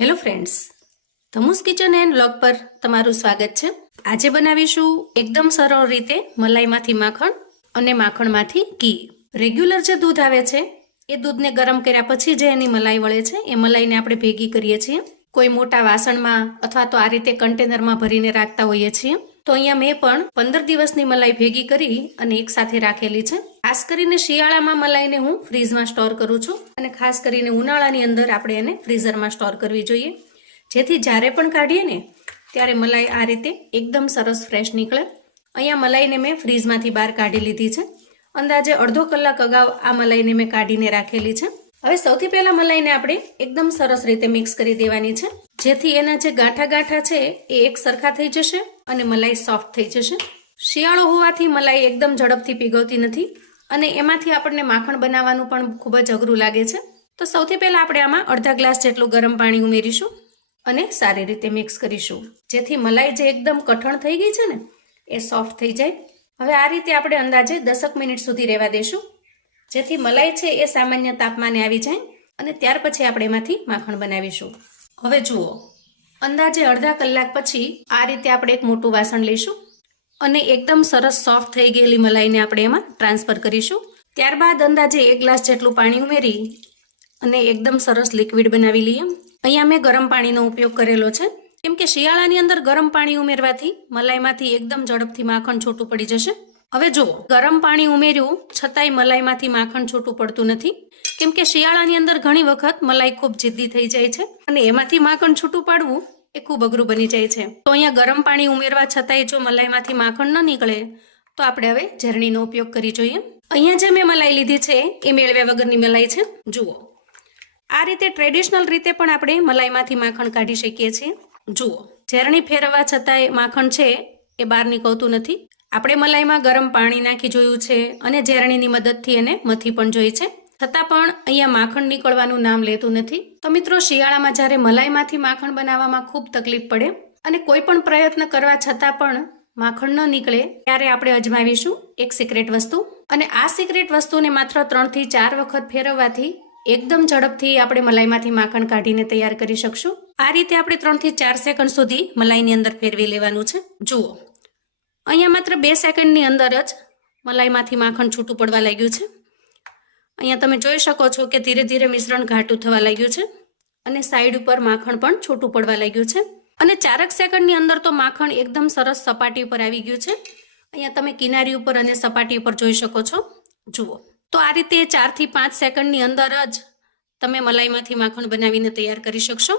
Hello friends, Dhamus kitchen and vlog પર તમારું સ્વાગત છે। આજે બનાવીશું એકદમ સરળ રીતે મલાઈમાંથી માખણ અને માખણમાંથી ઘી। રેગ્યુલર જે દૂધ આવે છે એ દૂધને ગરમ કર્યા પછી જે એની મલાઈ વળે છે એ મલાઈને આપણે ભેગી કરીએ છીએ। કોઈ મોટા વાસણમાં અથવા તો આ રીતે કન્ટેનરમાં ભરીને રાખતા હોઈએ છીએ। તો અહીંયા મેં પણ 15 દિવસની મલાઈ ભેગી કરી અને એક સાથે રાખેલી છે। ખાસ કરીને શિયાળામાં મલાઈને હું ફ્રીઝમાં સ્ટોર કરું છું અને ખાસ કરીને ઉનાળાની અંદર આપણે એને ફ્રીઝરમાં સ્ટોર કરવી જોઈએ, જેથી જ્યારે પણ કાઢીએ ને ત્યારે મલાઈ આ રીતે એકદમ સરસ ફ્રેશ નીકળે। અહીંયા મલાઈને મેં ફ્રીઝમાંથી બહાર કાઢી લીધી છે। અંદાજે અડધો કલાક અગાઉ આ મલાઈને મેં કાઢીને રાખેલી છે। હવે સૌથી પહેલા મલાઈને આપણે એકદમ સરસ રીતે મિક્સ કરી દેવાની છે, જેથી એના જે ગાંઠા ગાંઠા છે એ એક સરખા થઈ જશે અને મલાઈ સોફ્ટ થઈ જશે। શિયાળો હોવાથી મલાઈ એકદમ ઝડપથી પીગળતી નથી અને એમાંથી આપણને માખણ બનાવવાનું પણ ખૂબ જ અઘરું લાગે છે। તો સૌથી પહેલા આપણે આમાં અડધા ગ્લાસ જેટલું ગરમ પાણી ઉમેરીશું અને સારી રીતે મિક્સ કરીશું, જેથી મલાઈ જે એકદમ કઠણ થઈ ગઈ છે ને એ સોફ્ટ થઈ જાય। હવે આ રીતે આપણે અંદાજે 10 મિનિટ સુધી રહેવા દેશું, જેથી મલાઈ છે એ સામાન્ય તાપમાને આવી જાય અને ત્યાર પછી આપણે એમાંથી માખણ બનાવીશું। હવે જુઓ, અંદાજે અડધા કલાક પછી આ રીતે આપણે એક મોટું વાસણ લઈશું અને એકદમ સરસ સોફ્ટ થઈ ગયેલી મલાઈને આપણે એમાં ટ્રાન્સફર કરીશું। ત્યારબાદ અંદાજે 1 ગ્લાસ જેટલું પાણી ઉમેરી અને એકદમ સરસ લિક્વિડ બનાવી લઈએ। અહીંયા મેં ગરમ પાણીનો ઉપયોગ કરેલો છે, કેમ કે શિયાળાની અંદર ગરમ પાણી ઉમેરવાથી મલાઈમાંથી એકદમ ઝડપથી માખણ છૂટું પડી જશે। હવે જુઓ, ગરમ પાણી ઉમેર્યું છતાંય મલાઈમાંથી માખણ છૂટું પડતું નથી, કેમ કે શિયાળાની અંદર ઘણી વખત મલાઈ ખૂબ જિદ્દી થઈ જાય છે અને એમાંથી માખણ છૂટું પાડવું એ ખૂબ અઘરું બની જાય છે। તો અહીંયા ગરમ પાણી ઉમેરવા છતાંય જો મલાઈમાંથી માખણ ન નીકળે તો આપણે હવે ઝરણીનો ઉપયોગ કરી જોઈએ। અહીંયા જે મેં મલાઈ લીધી છે એ મેળવ્યા વગરની મલાઈ છે। જુઓ, આ રીતે ટ્રેડિશનલ રીતે પણ આપણે મલાઈમાંથી માખણ કાઢી શકીએ છીએ। જુઓ, ઝરણી ફેરવવા છતાંય માખણ છે એ બહાર નીકળતું નથી। આપણે મલાઈમાં ગરમ પાણી નાખી જોયું છે અને ઝરણીની મદદથી એને મથી પણ જોઈ છે, છતાં પણ અહીંયા માખણ નીકળવાનું નામ લેતું નથી। તો મિત્રો, શિયાળામાં જ્યારે મલાઈમાંથી માખણ બનાવવામાં ખૂબ તકલીફ પડે અને કોઈ પણ પ્રયત્ન કરવા છતાં પણ માખણ ન નીકળે ત્યારે આપણે અજમાવીશું એક સિક્રેટ વસ્તુ, અને આ સિક્રેટ વસ્તુને માત્ર 3 થી 4 વખત ફેરવવાથી એકદમ ઝડપથી આપણે મલાઈમાંથી માખણ કાઢીને તૈયાર કરી શકશું। આ રીતે આપણે 3 થી 4 સેકન્ડ સુધી મલાઈની અંદર ફેરવી લેવાનું છે। જુઓ, અહીંયા માત્ર 2 સેકન્ડની અંદર જ મલાઈમાંથી માખણ છૂટું પડવા લાગ્યું છે। અહીંયા તમે જોઈ શકો છો કે ધીરે ધીરે મિશ્રણ ઘાટું થવા લાગ્યું છે અને સાઈડ ઉપર માખણ પણ છૂટું પડવા લાગ્યું છે અને 4 સેકન્ડની અંદર તો માખણ એકદમ સરસ સપાટી ઉપર આવી ગયું છે। અહીંયા તમે કિનારી ઉપર અને સપાટી ઉપર જોઈ શકો છો। જુઓ, તો આ રીતે 4 થી 5 સેકન્ડની અંદર જ તમે મલાઈમાંથી માખણ બનાવીને તૈયાર કરી શકશો।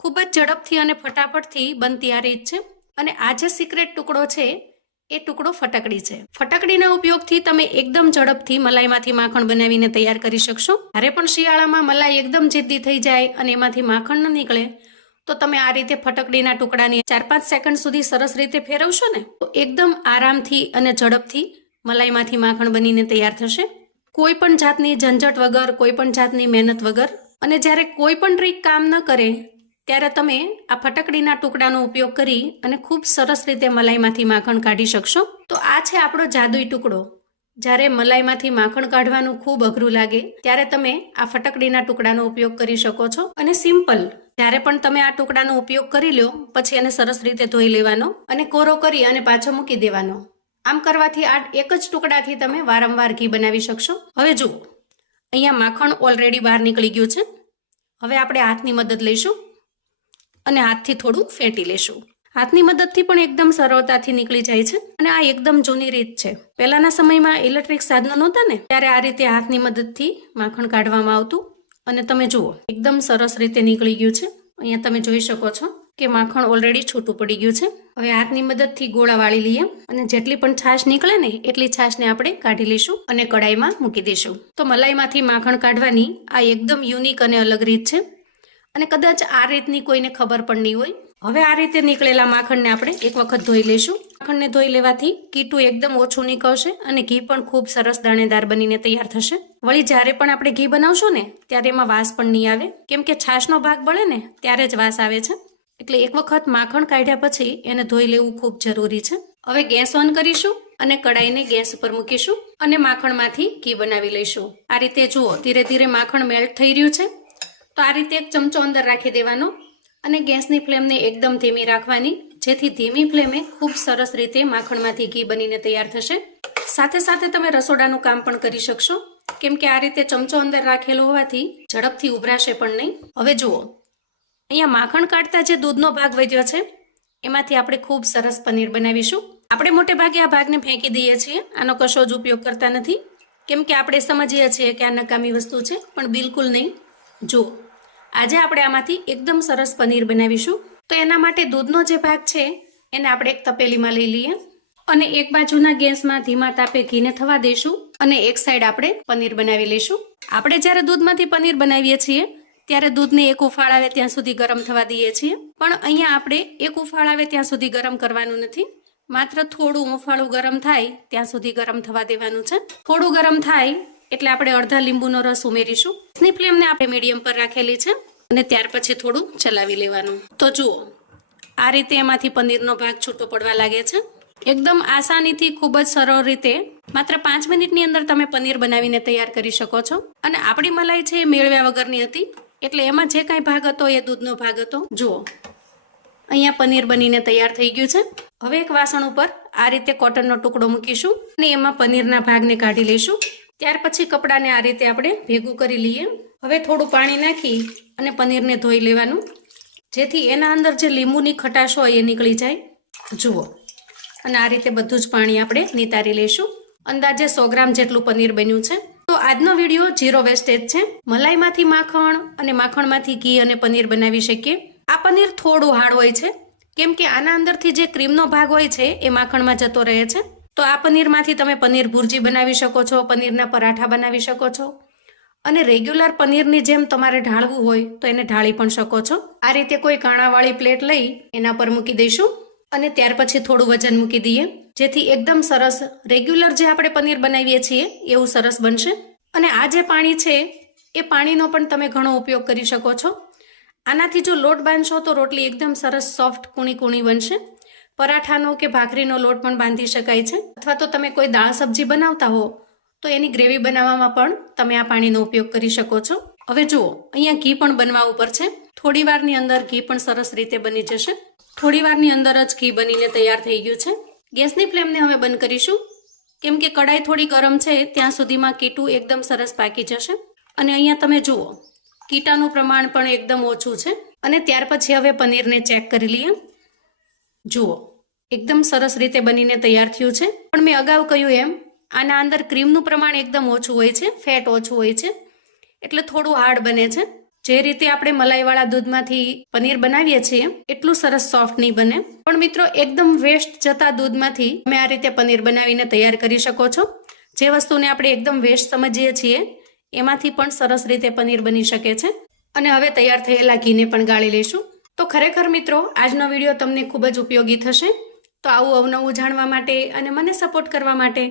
ખૂબ જ ઝડપથી અને ફટાફટથી બનતી આ રીત છે। અને આ જે સિક્રેટ ટુકડો છે એ ટુકડો ફટકડી છે। ફટકડીના ઉપયોગથી તમે એકદમ ઝડપથી મલાઈમાંથી માખણ બનાવીને તૈયાર કરી શકશો। જ્યારે પણ શિયાળામાં મલાઈ એકદમ જિદ્દી થઈ જાય અને એમાંથી માખણ ન નીકળે તો તમે આ રીતે ફટકડીના ટુકડાને 4-5 સેકન્ડ સુધી સરસ રીતે ફેરવશો ને તો એકદમ આરામથી અને ઝડપથી મલાઈમાંથી માખણ બનીને તૈયાર થશે, કોઈ પણ જાતની ઝંઝટ વગર, કોઈ પણ જાતની મહેનત વગર। અને જ્યારે કોઈ પણ ટ્રીક કામ ન કરે ત્યારે તમે આ ફટકડીના ટુકડાનો ઉપયોગ કરી અને ખૂબ સરસ રીતે મલાઈમાંથી માખણ કાઢી શકશો। તો આ છે આપણો જાદુઈ ટુકડો। જ્યારે મલાઈમાંથી માખણ કાઢવાનું ખૂબ અઘરું લાગે ત્યારે તમે આ ફટકડીના ટુકડાનો ઉપયોગ કરી શકો છો। અને સિમ્પલ, જ્યારે પણ તમે આ ટુકડાનો ઉપયોગ કરી લો પછી એને સરસ રીતે ધોઈ લેવાનો અને કોરો કરી અને પાછો મૂકી દેવાનો। આમ કરવાથી આ એક જ ટુકડાથી તમે વારંવાર ઘી બનાવી શકશો। હવે જુઓ, અહીંયા માખણ ઓલરેડી બહાર નીકળી ગયું છે। હવે આપણે હાથની મદદ લઈશું અને હાથથી થોડું ફેંટી લેશું। હાથની મદદથી પણ એકદમ સરળતાથી નીકળી જાય છે અને આ એકદમ જૂની રીત છે। પહેલાના સમયમાં ઇલેક્ટ્રિક સાધનો નહોતા ને ત્યારે આ રીતે હાથની મદદથી માખણ કાઢવામાં આવતું અને તમે જુઓ એકદમ સરસ રીતે નીકળી ગયું છે। અહીંયા તમે જોઈ શકો છો કે માખણ ઓલરેડી છૂટું પડી ગયું છે। હવે હાથની મદદથી ગોળા વાળી લઈએ અને જેટલી પણ છાશ નીકળે ને એટલી છાશને આપણે કાઢી લઈશું અને કડાઈમાં મૂકી દઈશું। તો મલાઈમાંથી માખણ કાઢવાની આ એકદમ યુનિક અને અલગ રીત છે અને કદાચ આ રીતની કોઈને ખબર પણ નહીં હોય। હવે આ રીતે નીકળેલા માખણને આપણે એક વખત ધોઈ લઈશું। માખણને ધોઈ લેવાથી કીટું એકદમ ઓછું નીકળશે અને ઘી પણ ખૂબ સરસ દાણેદાર બનીને તૈયાર થશે। વળી જ્યારે પણ આપણે ઘી બનાવશું ને ત્યારે એમાં વાસ પણ નહીં આવે, કેમ કે છાશનો ભાગ બળે ને ત્યારે જ વાસ આવે છે। એટલે એક વખત માખણ કાઢ્યા પછી એને ધોઈ લેવું ખૂબ જરૂરી છે। હવે ગેસ ઓન કરીશું અને કડાઈને ગેસ ઉપર મૂકીશું અને માખણમાંથી ઘી બનાવી લઈશું। આ રીતે જુઓ, ધીરે ધીરે માખણ મેલ્ટ થઈ રહ્યું છે। તો આ રીતે એક ચમચો અંદર રાખી દેવાનો અને ગેસની ફ્લેમને એકદમ ધીમી રાખવાની, જેથી ધીમી ફ્લેમે ખૂબ સરસ રીતે માખણમાંથી ઘી બનીને તૈયાર થશે. સાથે સાથે તમે રસોડાનું કામ પણ કરી શકશો, કેમ કે આ રીતે ચમચો અંદર રાખેલો હોવાથી ઝડપથી ઉભરાશે પણ નહીં. હવે જુઓ, અહીંયા માખણ કાઢતા જે દૂધનો ભાગ વધ્યો છે એમાંથી આપણે ખૂબ સરસ પનીર બનાવીશું. આપણે મોટે ભાગે આ ભાગને ફેંકી દઈએ છીએ, આનો કશો જ ઉપયોગ કરતા નથી, કેમ કે આપણે સમજીએ છીએ કે આ નકામી વસ્તુ છે, પણ બિલકુલ નહીં. જુઓ, આજે આપણે આમાંથી એકદમ સરસ પનીર બનાવીશું. તો એના માટે દૂધનો જે ભાગ છે એને આપણે એક તપેલીમાં લઈ લઈએ અને એક બાજુના ગેસમાં ધીમા તાપે ઘીને થવા દઈશું અને એક સાઈડ આપણે પનીર બનાવી લઈશું. આપણે જ્યારે દૂધમાંથી પનીર બનાવીએ છીએ ત્યારે દૂધને એક ઉફાળ આવે ત્યાં સુધી ગરમ થવા દઈએ છીએ, પણ અહીંયા આપણે એક ઉફાળ આવે ત્યાં સુધી ગરમ કરવાનું નથી, માત્ર થોડું ઉફાળું ગરમ થાય ત્યાં સુધી ગરમ થવા દેવાનું છે. થોડું ગરમ થાય એટલે આપણે અડધા લીંબુનો રસ ઉમેરીશું. ગેસની ફ્લેમને આપણે મીડિયમ પર રાખેલી છે અને ત્યાર પછી થોડું ચલાવી લેવાનું. તો જુઓ, આ રીતે એમાંથી પનીરનો ભાગ છૂટો પડવા લાગે છે. એકદમ આસાનીથી ખૂબ જ સરળ રીતે માત્ર 5 મિનિટની અંદર તમે પનીર બનાવીને તૈયાર કરી શકો છો. અને આપણી મલાઈ છે એ મેળવ્યા વગરની હતી, એટલે એમાં જે કાંઈ ભાગ હતો એ દૂધનો ભાગ હતો. જુઓ, અહીંયા પનીર બનીને તૈયાર થઈ ગયું છે. હવે એક વાસણ ઉપર આ રીતે કોટનનો ટુકડો મૂકીશું અને એમાં પનીરના ભાગને કાઢી લઈશું. ત્યાર પછી કપડાને આ રીતે આપણે ભેગું કરી લઈએ. હવે થોડું પાણી નાખી અને પનીરને ધોઈ લેવાનું, જેથી એના અંદર જે લીંબુની ખટાશ હોય એ નીકળી જાય. જુઓ, અને આ રીતે બધું જ પાણી આપણે નિતારી લઈશું. અંદાજે 100 ગ્રામ જેટલું પનીર બન્યું છે. તો આજનો વિડીયો 0 વેસ્ટેજ છે. મલાઈમાંથી માખણ અને માખણમાંથી ઘી અને પનીર બનાવી શકીએ. આ પનીર થોડું હાર્ડ હોય છે, કેમ કે આના અંદરથી જે ક્રીમનો ભાગ હોય છે એ માખણમાં જતો રહે છે. તો આ પનીરમાંથી તમે પનીર ભુરજી બનાવી શકો છો, પનીરના પરાઠા બનાવી શકો છો, અને રેગ્યુલર પનીરની જેમ તમારે ઢાળવું હોય તો એને ઢાળી પણ શકો છો. આ રીતે કોઈ કાણાવાળી પ્લેટ લઈ એના પર મૂકી દઈશું અને ત્યાર પછી થોડું વજન મૂકી દઈએ, જેથી એકદમ સરસ રેગ્યુલર જે આપણે પનીર બનાવીએ છીએ એવું સરસ બનશે. અને આ જે પાણી છે એ પાણીનો પણ તમે ઘણો ઉપયોગ કરી શકો છો. આનાથી જો લોટ બાંધશો તો રોટલી એકદમ સરસ સોફ્ટ કૂણી કૂણી બનશે. પરાઠાનો કે ભાખરીનો લોટ પણ બાંધી શકાય છે, અથવા તો તમે કોઈ દાળ સબ્જી બનાવતા હો તો એની ગ્રેવી બનાવવામાં પણ તમે આ પાણીનો ઉપયોગ કરી શકો છો. હવે જુઓ, અહીંયા ઘી પણ બનવા ઉપર છે. થોડી વારની અંદર ઘી પણ સરસ રીતે બની જશે. થોડી વારની અંદર જ ઘી બનીને તૈયાર થઈ ગયું છે. ગેસની ફ્લેમને હવે બંધ કરીશું, કેમ કે કડાઈ થોડી ગરમ છે ત્યાં સુધીમાં કીટું એકદમ સરસ પાકી જશે. અને અહીંયા તમે જુઓ, કીટાનું પ્રમાણ પણ એકદમ ઓછું છે. અને ત્યાર પછી હવે પનીરને ચેક કરી લઈએ. જુઓ, એકદમ સરસ રીતે બનીને તૈયાર થયું છે. પણ મેં અગાઉ કહ્યું એમ આના અંદર ક્રીમનું પ્રમાણ એકદમ ઓછું હોય છે, ફેટ ઓછું હોય છે, એટલે થોડું હાર્ડ બને છે. જે રીતે આપણે મલાઈવાળા દૂધમાંથી પનીર બનાવીએ છીએ એટલું સરસ સોફ્ટ નહીં બને. પણ મિત્રો, એકદમ વેસ્ટ જતા દૂધમાંથી તમે આ રીતે પનીર બનાવીને તૈયાર કરી શકો છો. જે વસ્તુને આપણે એકદમ વેસ્ટ સમજીએ છીએ એમાંથી પણ સરસ રીતે પનીર બની શકે છે. અને હવે તૈયાર થયેલા ઘીને પણ ગાળી લઈશું. તો ખરેખર મિત્રો, આજનો વિડીયો તમને ખૂબ જ ઉપયોગી થશે. તો આવું અવનવું જાણવા માટે અને મને સપોર્ટ કરવા માટે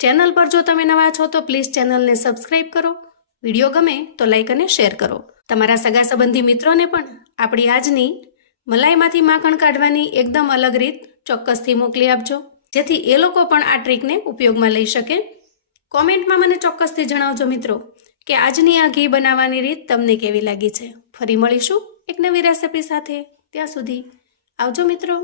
ચેનલ પર જો તમે નવા છો તો પ્લીઝ ચેનલને સબસ્ક્રાઈબ કરો. વિડીયો ગમે તો લાઈક અને શેર કરો. તમારા સગા સંબંધી મિત્રોને પણ આપણી આજની મલાઈમાંથી માખણ કાઢવાની એકદમ અલગ રીત ચોક્કસથી મોકલી આપજો, જેથી એ લોકો પણ આ ટ્રીકને ઉપયોગમાં લઈ શકે. કોમેન્ટમાં મને ચોક્કસથી જણાવજો મિત્રો કે આજની આ ઘી બનાવવાની રીત તમને કેવી લાગી છે. ફરી મળીશું એક નવી રેસિપી સાથે. ત્યાં સુધી આવજો મિત્રો.